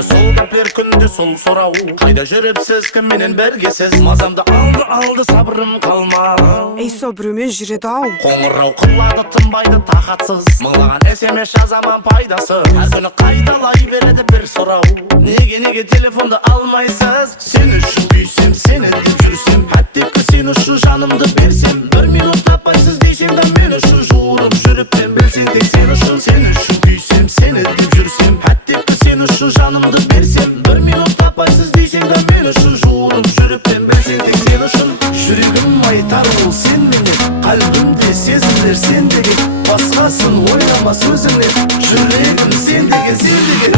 Meni солдап бер күнде сол сорау. Кайда жүрүпсүз, ким менен бергесиз? Мазамды алды сабырым калмады. Ey sabrымен жүреді ау. Коңырау кылады тынбайды тахатсыз. Мыңдаган SMS жазаман пайдасы. Ар күнү кайдалай береді бир суроо. Неге телефонду алмайсыз? Сен үчүн күйсем, сени деп жүрсем, хаттекке сен ушу жанымды берсем, бир минут таппайсыз дейсең да мен ушу жуурум жүрүптен билсең тек сен ушун. Сен үчүн күйсем, сени деп жүрсем, хаттекке сен ушу жанымды берсем, бир минут таппайсыз дейсең да мен ушу жуурум жүрүптен билсең тек сен ушун. Жүрөгүм айтар бул сен менен, калбимде сезимдер сен деген, башкасын ойлама сөзүңнен. Жүрөгүм сен деген, сен деген.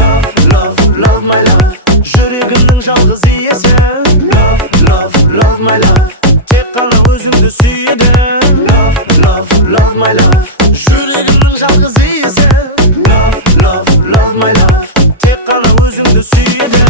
Love my love, жүрөгүмдүн жалгыз ийеси. Love my love, тек кана өзүңдү сүйөдү. Love my love, жүрөгүмдүн жалгыз ийеси. Love my love, тек кана өзүңдү сүйөдү.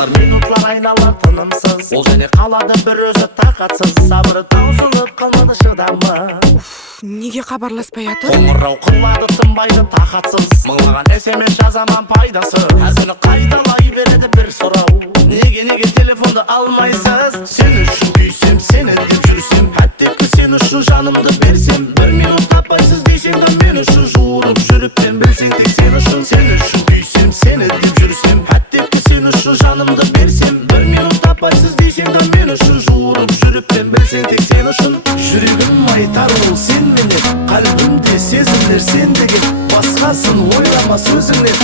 Минутлар айналар тынымсыз. Ол және қалады бір өзі тақатсыз. Сабыры таусылып қалмады шыдамы. Неге хабарласпай атыр? Қоңырау қылады тынбайды тақатсыз. Мыңдаган SMS жазаман пайдасы. Әр күні қайдалай береді бір сұрау. Неге телефонды алмайсыз? Сен үшін күйсем, сені деп жүрсем, хаттекке сен үшін жанымды берсем, бір минут таппайсыз дейсең да мен үшін жуырып жүріптен білсең тек сен үшін. Сен үшін күйсем, сені деп жүрсем, хаттекке сен үшін жанымды берсем, bir minut tаппайсыз дейсең да мен үшін жуырып жүріптен білсең тек сен үшін. Жүрегім айтар ол сен менен, калбимде сезимдер сен деген, башкасын ойлама сөзүңнен.